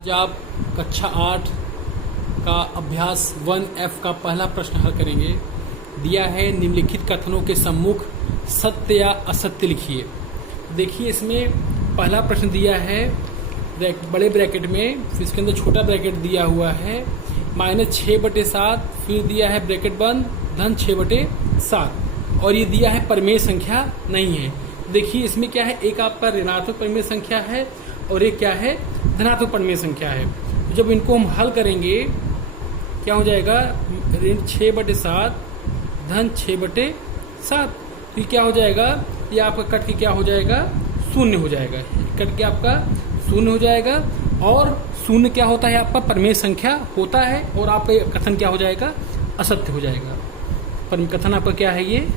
आज आप कक्षा 8 का अभ्यास 1F का पहला प्रश्न हल करेंगे। दिया है निम्नलिखित कथनों के सम्मुख सत्य या असत्य लिखिए। देखिए इसमें पहला प्रश्न दिया है बड़े ब्रैकेट में, फिर इसके अंदर छोटा ब्रैकेट दिया हुआ है -6/7, फिर दिया है ब्रैकेट बंद धन 6/7 और ये दिया है परिमेय संख्या नहीं है। देखिए इसमें क्या है, एक आपका ऋणात्मक परिमेय संख्या है और एक क्या है धनात्मक परिमेय संख्या है। तो जब इनको हम हल करेंगे क्या हो जाएगा, ऋण 6/7 धन 6/7, तो ये क्या हो जाएगा, ये आपका कट के क्या हो जाएगा, शून्य हो जाएगा। कट के आपका शून्य हो जाएगा और शून्य क्या होता है, आपका परिमेय संख्या होता है और आपका कथन क्या हो जाएगा, असत्य हो जाएगा। पर कथन आपका क्या है, ये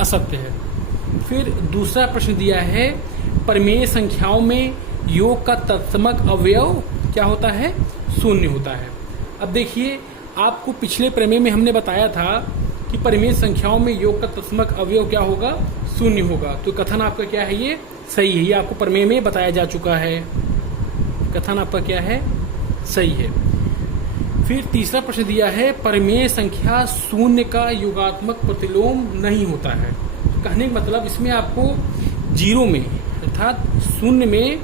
असत्य है। फिर दूसरा प्रश्न दिया है परिमेय संख्याओं में योग का तत्समक अवयव क्या होता है, शून्य होता है। अब देखिए आपको पिछले प्रमेय में हमने बताया था कि परिमेय संख्याओं में योग का तत्समक अवयव क्या होगा, शून्य होगा। तो कथन आपका क्या है, ये सही है, ये आपको प्रमेय में बताया जा चुका है। कथन आपका क्या है, सही है। फिर तीसरा प्रश्न दिया है परिमेय संख्या शून्य का योगात्मक प्रतिलोम नहीं होता है। तो कहने का मतलब इसमें आपको जीरो में अर्थात शून्य में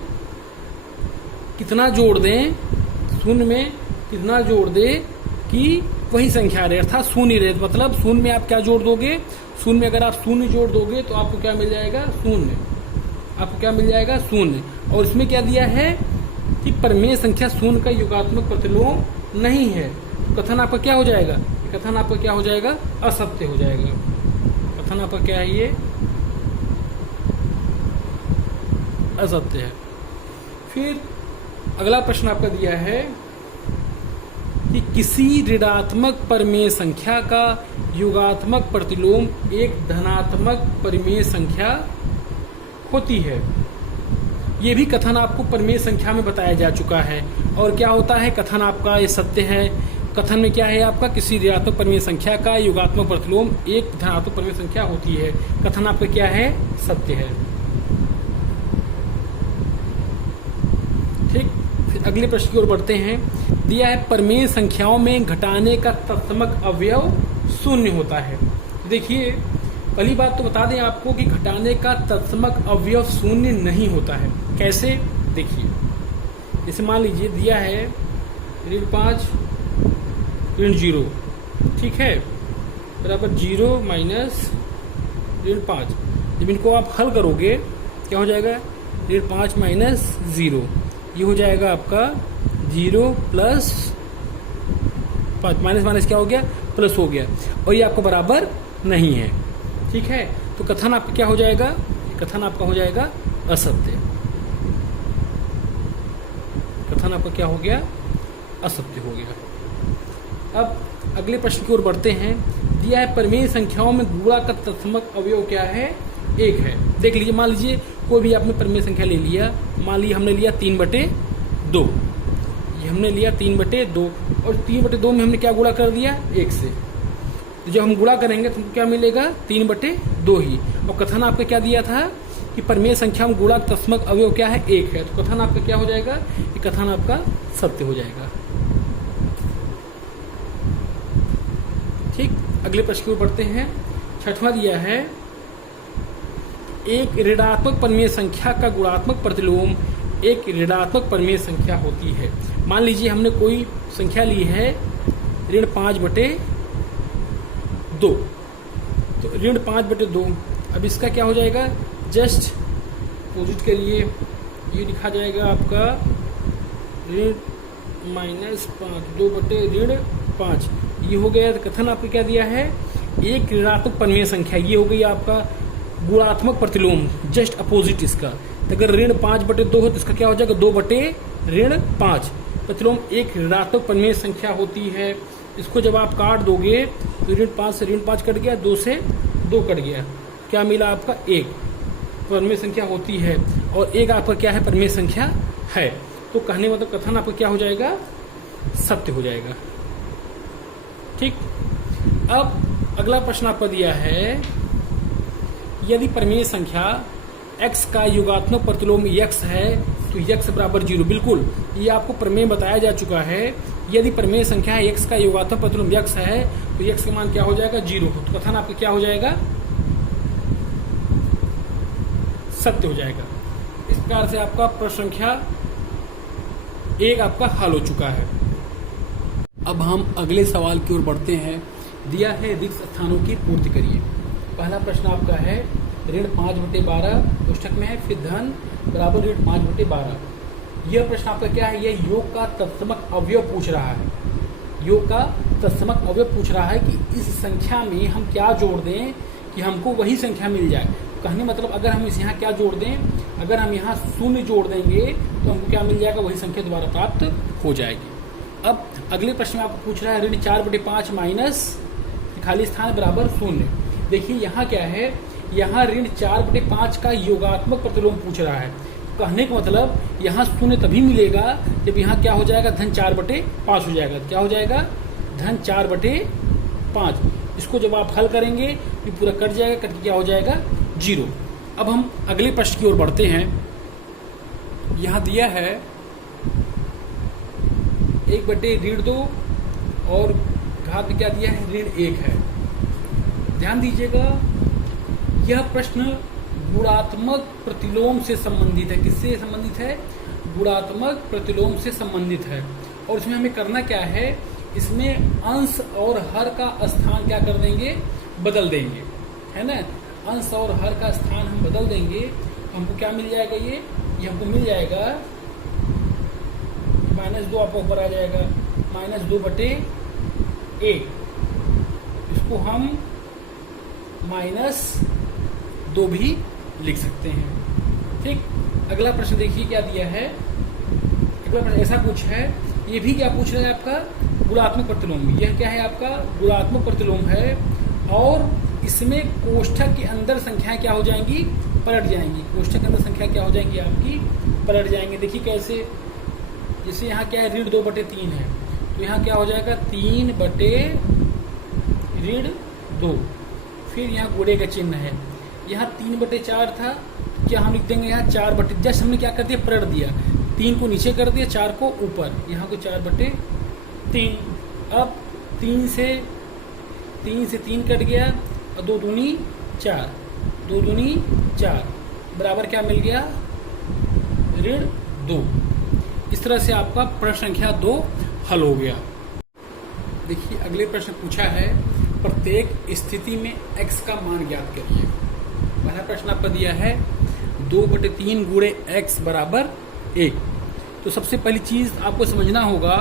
कितना जोड़ दें, शून्य में कितना जोड़ दे कि वही संख्या रहे, अर्थात शून्य रहे। मतलब शून्य में आप क्या जोड़ दोगे, शून्य में अगर आप शून्य जोड़ दोगे तो आपको क्या मिल जाएगा, शून्य। आपको क्या मिल जाएगा, शून्य। और इसमें क्या दिया है कि परिमेय संख्या शून्य का योगात्मक प्रतिलोम नहीं है। कथन आपका क्या हो जाएगा, कथन आपका क्या हो जाएगा, असत्य हो जाएगा। कथन आपका क्या है, ये असत्य है। फिर अगला प्रश्न आपका दिया है कि किसी ऋणात्मक परिमेय संख्या का योगात्मक प्रतिलोम एक धनात्मक परिमेय संख्या होती है। ये भी कथन आपको परिमेय संख्या में बताया जा चुका है। और क्या होता है कथन आपका, ये सत्य है। कथन में क्या है आपका, किसी ऋणात्मक परिमेय संख्या का योगात्मक प्रतिलोम एक धनात्मक परिमेय संख्या होती है। कथन आपका क्या है, सत्य है। ठीक, फिर अगले प्रश्न की ओर बढ़ते हैं। दिया है परिमेय संख्याओं में घटाने का तत्समक अवयव शून्य होता है। देखिए पहली बात तो बता दें आपको कि घटाने का तत्समक अवयव शून्य नहीं होता है। कैसे, देखिए जैसे मान लीजिए दिया है ऋण 5 ऋण 0, ठीक है, बराबर 0 माइनस ऋण 5। जब इनको आप हल करोगे क्या हो जाएगा, ऋण 5 माइनस 0, ये हो जाएगा आपका 0 प्लस 5, माइनस माइनस क्या हो गया, प्लस हो गया, और ये आपको बराबर नहीं है। ठीक है, तो कथन आपका क्या हो जाएगा, कथन आपका हो जाएगा असत्य। कथन आपका क्या हो गया, असत्य हो गया। अब अगले प्रश्न की ओर बढ़ते हैं। दिया है परिमेय संख्याओं में गुणा का तत्समक अवयव क्या है, 1 है। देख लीजिए, मान लीजिए कोई भी आपने परिमेय संख्या ले लिया, मान लीजिए हमने लिया 3/2, ये हमने लिया 3/2 और 3/2 में हमने क्या गुणा कर दिया, 1 से। तो जब हम गुणा करेंगे तो क्या मिलेगा, 3/2 ही। और कथन आपका क्या दिया था कि परिमेय संख्या में गुणा तत्समक अवयव क्या है, 1 है। तो कथन आपका क्या हो जाएगा, ये कथन आपका सत्य हो जाएगा। ठीक, अगले प्रश्न की ओर बढ़ते हैं। छठवां दिया है एक ऋणात्मक परिमेय संख्या का गुणात्मक प्रतिलोम एक ऋणात्मक परिमेय संख्या होती है। मान लीजिए हमने कोई संख्या ली है ऋण 5/2, तो ऋण 5/2, अब इसका क्या हो जाएगा, जस्ट अपोजिट करिए, ये लिखा जाएगा आपका ऋण -5, 2/ऋण 5, ये हो गया। कथन आपको क्या दिया है, एक ऋणात्मक परिमेय संख्या, ये हो गई आपका गुणात्मक प्रतिलोम, जस्ट अपोजिट इसका। तो अगर ऋण 5/2 हो तो इसका क्या हो जाएगा, 2/ऋण 5। प्रतिलोम एक ऋणात्मक परिमेय संख्या होती है। इसको जब आप काट दोगे तो ऋण 5 से ऋण 5 कट गया, 2 से 2 कट गया, क्या मिला आपका, 1 परिमेय संख्या होती है। और 1 आपका क्या है, परिमेय संख्या है। तो कहने मतलब कथन आपका क्या हो जाएगा, सत्य हो जाएगा। ठीक, अब अगला प्रश्न आपका दिया है यदि परिमेय संख्या x का योगात्मक प्रतिलोम x है तो x बराबर 0। बिल्कुल, ये आपको प्रमेय बताया जा चुका है। यदि प्रमेय संख्या x का योगात्मक प्रतिलोम x है तो x का मान क्या हो जाएगा? 0। तो कथन आपका क्या हो जाएगा? सत्य हो जाएगा। इस प्रकार से आपका प्रश्न संख्या 1 आपका हल हो चुका है। अब हम अगले सवाल की ओर बढ़ते हैं। दिया है रिक्त स्थानों की पूर्ति करिए। पहला प्रश्न आपका है ऋण 5/12 कोष्ठक में है, फिर धन बराबर ऋण 5/12। यह प्रश्न आपका क्या है? यह योग का तत्समक अवयव पूछ रहा है। योग का तत्समक अवयव पूछ रहा है कि इस संख्या में हम क्या जोड़ दें कि हमको वही संख्या मिल जाए। कहने मतलब अगर हम इस यहाँ क्या जोड़ दें, अगर हम यहाँ 0 जोड़ देंगे तो हमको क्या मिल जाएगा? वही संख्या दोबारा प्राप्त हो जाएगी। अब अगले प्रश्न में आपको पूछ रहा है ऋण 4/5 माइनस खाली स्थान बराबर 0। देखिए यहाँ क्या है, यहाँ ऋण 4/5 का योगात्मक प्रतिलोम पूछ रहा है। कहने का मतलब यहाँ 0 तभी मिलेगा जब यहाँ क्या हो जाएगा? धन 4/5 हो जाएगा। क्या हो जाएगा? धन 4/5। इसको जब आप हल करेंगे ये पूरा कट जाएगा, कट के क्या हो जाएगा? 0। अब हम अगले प्रश्न की ओर बढ़ते हैं। यहाँ दिया है 1/2 और घात में क्या दिया है? ऋण 1 है। ध्यान दीजिएगा, यह प्रश्न गुणात्मक प्रतिलोम से संबंधित है। किससे संबंधित है? गुणात्मक प्रतिलोम से संबंधित है। और इसमें हमें करना क्या है? इसमें अंश और हर का स्थान क्या कर देंगे? बदल देंगे, है ना। अंश और हर का स्थान हम बदल देंगे, हमको क्या मिल जाएगा? ये हमको मिल जाएगा -2 आपको ऊपर आ जाएगा, -2/1। इसको हम -2 भी लिख सकते हैं। ठीक, अगला प्रश्न देखिए क्या दिया है। अगला प्रश्न ऐसा कुछ है, ये भी क्या पूछ रहा है? आपका गुणात्मक प्रतिलोम। यह क्या है? आपका गुणात्मक प्रतिलोम है और इसमें कोष्ठक के अंदर संख्याएं क्या हो जाएंगी? पलट जाएंगी। कोष्ठक के अंदर संख्या क्या हो जाएंगी? आपकी पलट जाएंगे। देखिए कैसे, जैसे यहाँ क्या है? ऋण 2/3 है तो यहाँ क्या हो जाएगा? 3/2। फिर यहाँ गुणे का चिन्ह है। यहाँ 3/4 था, क्या हम लिख देंगे यहाँ 4/, जस्ट हमने क्या कर दिया? पलट दिया। 3 को नीचे कर दिया, 4 को ऊपर, यहाँ को 4/3। अब 3 से 3 कट गया और 2 दूनी 4, 2 दूनी 4 बराबर क्या मिल गया? ऋण 2। इस तरह से आपका प्रश्न संख्या 2 हल हो गया। देखिए अगले प्रश्न पूछा है प्रत्येक स्थिति में x का मान ज्ञात करिए। पहला प्रश्न आपका दिया है 2/3 गुणे x बराबर 1। तो सबसे पहली चीज आपको समझना होगा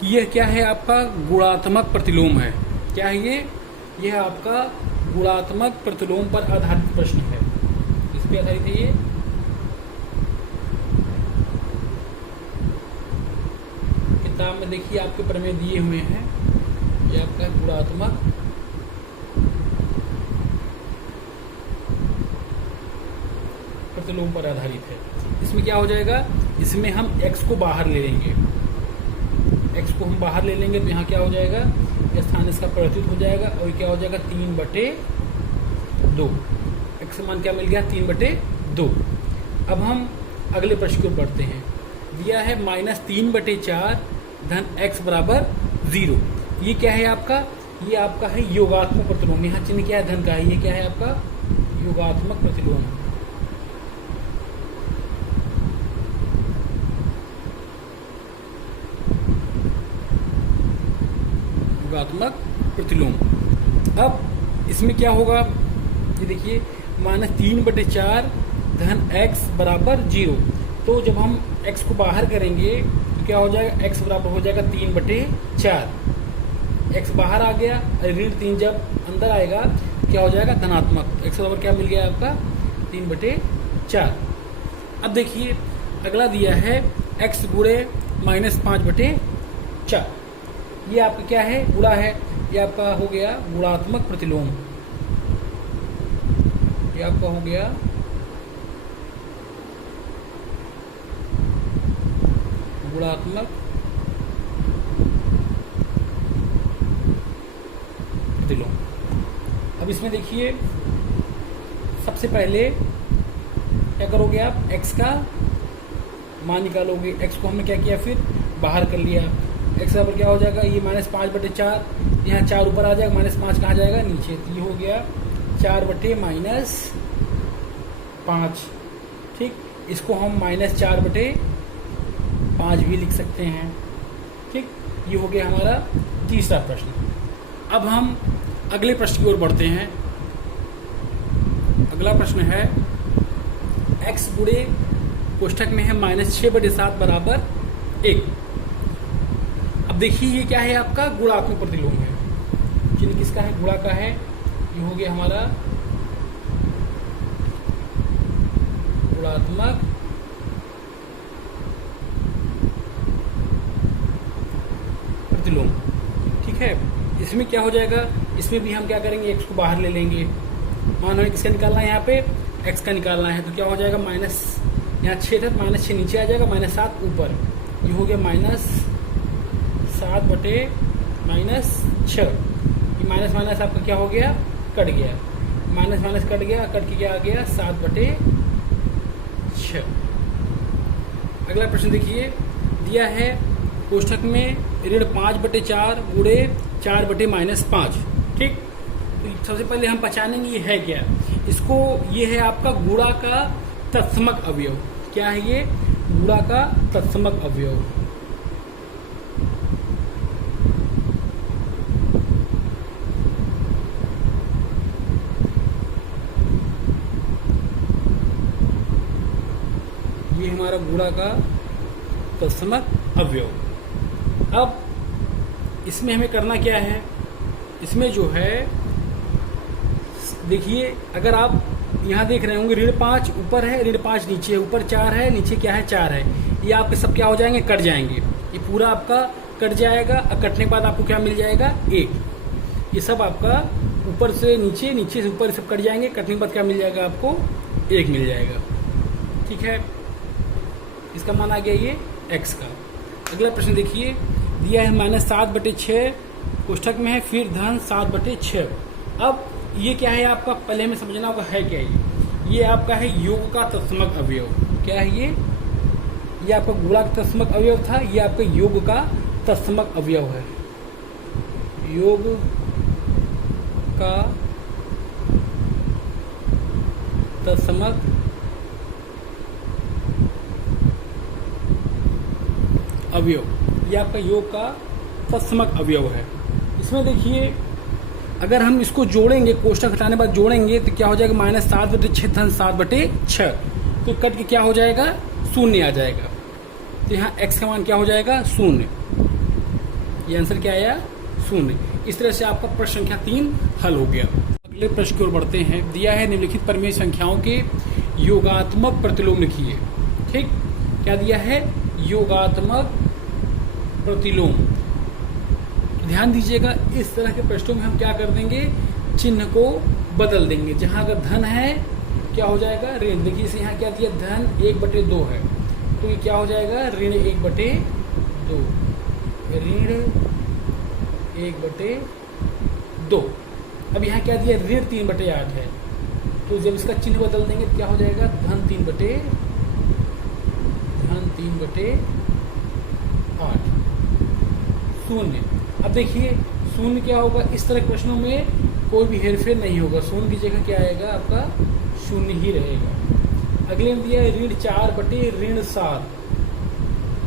कि यह क्या है? आपका गुणात्मक प्रतिलोम है। क्या है ये? यह आपका गुणात्मक प्रतिलोम पर आधारित प्रश्न है। इस पे आधारित है ये। किताब में देखिए आपके प्रमेय दिए हुए हैं। ये आपका गुणात्मक प्रतिलोम पर आधारित है। इसमें क्या हो जाएगा? इसमें हम x को बाहर ले लेंगे। x को हम बाहर ले लेंगे तो यहाँ क्या हो जाएगा? यह स्थान इसका परिवर्तित हो जाएगा और क्या हो जाएगा? 3/2। x मान क्या मिल गया? 3/2। अब हम अगले प्रश्न की ओर बढ़ते हैं। दिया है -3/4 धन x बराबर 0। ये क्या है आपका? ये आपका है योगात्मक प्रतिलोम। यहाँ चिन्ह क्या है? धन का है। ये क्या है आपका? योगात्मक प्रतिलोम। योगात्मक प्रतिलोम। अब इसमें क्या होगा? ये देखिए -3/4 धन x बराबर 0। तो जब हम x को बाहर करेंगे तो क्या हो जाएगा? x बराबर हो जाएगा 3/4। x बाहर आ गया, ऋण 3 जब अंदर आएगा क्या हो जाएगा? धनात्मक। x बराबर क्या मिल गया आपका? 3/4। अब देखिए अगला दिया है x गुणे -5/4। ये आपका क्या है? गुणा है। ये आपका हो गया गुणात्मक प्रतिलोम। ये आपका हो गया गुणात्मक प्रतिलोम। अब इसमें देखिए सबसे पहले क्या करोगे आप, x का मान निकालोगे। x को हमने क्या किया, फिर बाहर कर लिया। x का क्या हो जाएगा, ये -5/4, यहाँ 4 ऊपर आ जाएगा, -5 कहाँ जाएगा, नीचे। तो ये हो गया 4/-5। ठीक, इसको हम -4/5 भी लिख सकते हैं। ठीक, ये हो गया हमारा तीसरा प्रश्न। अब हम अगले प्रश्न की ओर बढ़ते हैं। अगला प्रश्न है x गुणे कोष्ठक में है -6/7 बराबर 1। अब देखिए ये क्या है, आपका गुणात्मक प्रतिलोम है। चिन्ह किसका है, गुणा का है। ये हो गया हमारा गुणात्मक प्रतिलोम। ठीक है, इसमें क्या हो जाएगा, इसमें भी हम क्या करेंगे, x को बाहर ले लेंगे। मान हमें किसका निकालना है, यहाँ पे x का निकालना है। तो क्या हो जाएगा, माइनस, यहाँ 6 था, -6 नीचे आ जाएगा, -7 ऊपर। ये हो गया -7/-6। ये माइनस माइनस आपका क्या हो गया, कट गया। माइनस माइनस कट गया, कट के क्या आ गया, 7/6। अगला प्रश्न देखिए, दिया है कोष्ठक में -5/4 गुणे 4/-5। ठीक, तो सबसे पहले हम पहचानेंगे ये है क्या। इसको, ये है आपका गुणा का तत्समक अवयव। क्या है ये, गुणा का तत्समक अवयव। ये हमारा गुणा का तत्समक अवयव। अब इसमें हमें करना क्या है, इसमें जो है देखिए, अगर आप यहाँ देख रहे होंगे -5 ऊपर है, -5 नीचे है, ऊपर 4 है, नीचे क्या है, 4 है। ये आपके सब क्या हो जाएंगे, कट जाएंगे। ये पूरा आपका कट जाएगा, और कटने के बाद आपको क्या मिल जाएगा, 1। ये सब आपका ऊपर से नीचे, नीचे से ऊपर सब कट जाएंगे। कटने के बाद क्या मिल जाएगा, आपको 1 मिल जाएगा। ठीक है, इसका मान आ गया ये x का। अगला प्रश्न देखिए, दिया है -7/6 कोष्ठक में है, फिर धन 7/6। अब ये क्या है आपका, पहले हमें समझना होगा है क्या ये आपका है योग का तत्समक अवयव। क्या है ये आपका गुणा का तत्समक अवयव था, ये आपका योग का तत्समक अवयव है। योग का तत्समक अवयव, ये आपका योग का तत्समक अवयव है। इसमें देखिए, अगर हम इसको जोड़ेंगे, कोष्ठक हटाने के बाद जोड़ेंगे, तो क्या हो जाएगा, -7/6 धन 7/6। तो कट के क्या हो जाएगा, 0 आ जाएगा। तो यहाँ x का मान क्या हो जाएगा, 0। ये आंसर क्या आया, 0। इस तरह से आपका प्रश्न संख्या 3 हल हो गया। अगले प्रश्न की ओर बढ़ते हैं। दिया है निम्नलिखित परिमेय संख्याओं के योगात्मक प्रतिलोम लिखिए। ठीक, क्या दिया है, योगात्मक प्रतिलोम। ध्यान दीजिएगा, इस तरह के प्रश्नों में हम क्या कर देंगे, चिन्ह को बदल देंगे। जहां अगर धन है, क्या हो जाएगा, ऋण। देखिए इसे यहाँ क्या दिया, धन 1/2 है, तो ये क्या हो जाएगा, ऋण 1/2। ऋण 1/2। अब यहाँ क्या दिया, ऋण 3/8 है, तो जब इसका चिन्ह बदल देंगे तो क्या हो जाएगा, धन 3/8। शून्य। अब देखिए, शून्य क्या होगा, इस तरह के प्रश्नों में कोई भी हेरफेर नहीं होगा। शून्य की जगह क्या आएगा, आपका 0 ही रहेगा। अगले में दिया है ऋण 4/7।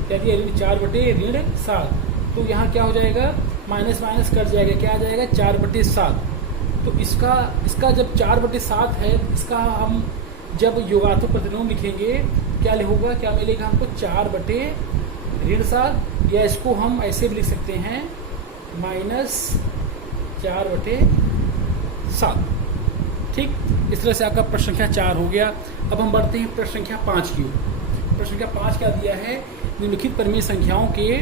क्या दिया, ऋण 4/7। तो यहाँ क्या हो जाएगा, माइनस माइनस कट जाएगा, क्या आ जाएगा, 4/7। तो इसका जब 4/7 है, इसका हम जब योगात्मक प्रतिलोम लिखेंगे, क्या होगा, क्या मिलेगा हमको, 4/7, या इसको हम ऐसे भी लिख सकते हैं, -4/7। ठीक, इस तरह से आपका प्रश्न संख्या 4 हो गया। अब हम बढ़ते हैं प्रश्न संख्या 5 की ओर। प्रश्न संख्या 5 क्या दिया है, निम्नलिखित परिमेय संख्याओं के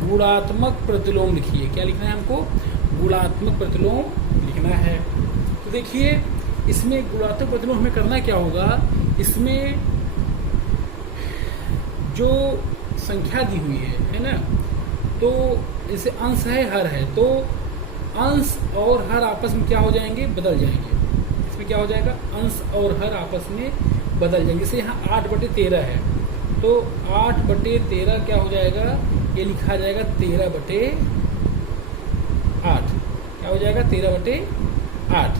गुणात्मक प्रतिलोम लिखिए। क्या लिखना है हमको, गुणात्मक प्रतिलोम लिखना है। तो देखिए, इसमें गुणात्मक प्रतिलोम हमें करना क्या होगा, इसमें जो संख्या दी हुई है ना, तो जैसे अंश है, हर है, तो अंश और हर आपस में क्या हो जाएंगे, बदल जाएंगे। इसमें क्या हो जाएगा, अंश और हर आपस में बदल जाएंगे। जैसे यहाँ 8/13 है तो 8/13 क्या हो जाएगा, ये लिखा जाएगा 13/8। क्या हो जाएगा 13/8।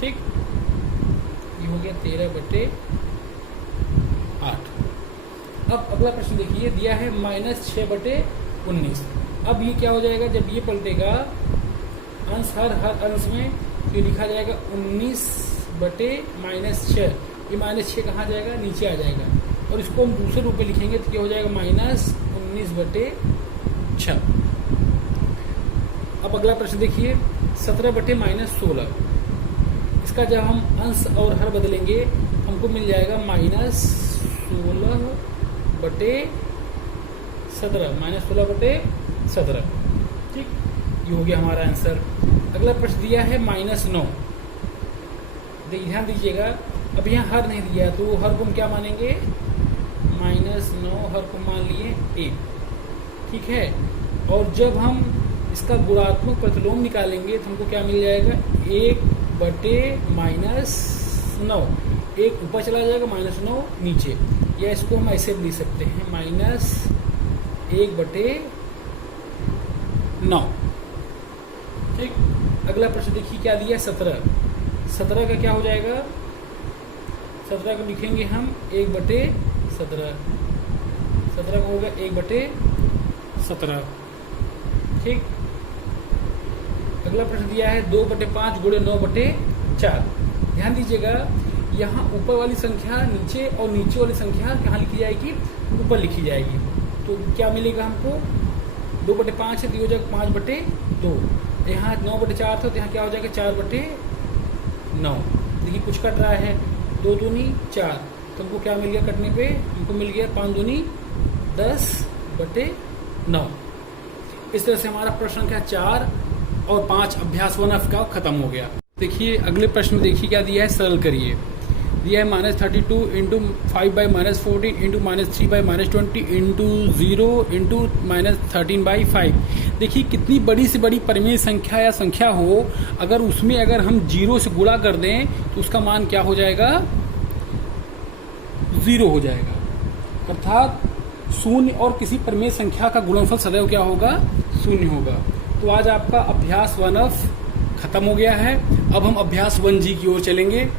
ठीक, ये हो गया 13/8। अब अगला प्रश्न देखिए, दिया है -6/19। अब ये क्या हो जाएगा, जब ये पलटेगा अंश हर अंश में, तो लिखा जाएगा 19/-6। ये -6 कहाँ जाएगा, नीचे आ जाएगा, और इसको हम दूसरे रूप में लिखेंगे तो क्या हो जाएगा -19/6। अब अगला प्रश्न देखिए 17/-16। इसका जब हम अंश और हर बदलेंगे हमको मिल जाएगा -16/17। ठीक, ये हो गया हमारा आंसर। अगला प्रश्न दिया है -9। ध्यान दीजिएगा, अब यहाँ हर नहीं दिया तो हर को हम क्या मानेंगे, -9 हर को मान लिए 1। ठीक है, और जब हम इसका गुणात्मक प्रतिलोम निकालेंगे तो हमको क्या मिल जाएगा, 1/-9। 1 ऊपर चला जाएगा, -9 नीचे, या इसको हम ऐसे भी लिख सकते हैं -1/9। ठीक, अगला प्रश्न देखिए क्या दिया, 17। 17 का क्या हो जाएगा, 17 को लिखेंगे हम 1/17। 17 को होगा 1/17। ठीक, अगला प्रश्न दिया है 2/5 × 9/4। ध्यान दीजिएगा, यहाँ ऊपर वाली संख्या नीचे और नीचे वाली संख्या कहाँ लिखी जाएगी, ऊपर लिखी जाएगी। तो क्या मिलेगा हमको, 2/5 है तो हो जाएगा 5/2। यहाँ 9/4 था तो यहाँ क्या हो जाएगा 4/9। देखिए कुछ कट रहा है, 2 दूनी 4, तो हमको क्या मिल गया कटने पे, हमको मिल गया 5 दूनी 10/9। इस तरह से हमारा प्रश्न संख्या 4 और 5 अभ्यास 1F का खत्म हो गया। देखिए अगले प्रश्न में देखिए क्या दिया है, सरल करिए। दिया है -32 × 5/-14 × -3/-20 × 0 × -13/5। देखिए कितनी बड़ी से बड़ी परिमेय संख्या या संख्या हो, अगर उसमें अगर हम 0 से गुणा कर दें तो उसका मान क्या हो जाएगा, 0 हो जाएगा। अर्थात शून्य और किसी परिमेय संख्या का गुणनफल सदैव क्या होगा, 0 होगा। तो आज आपका अभ्यास 1F खत्म हो गया है। अब हम अभ्यास 1G की ओर चलेंगे।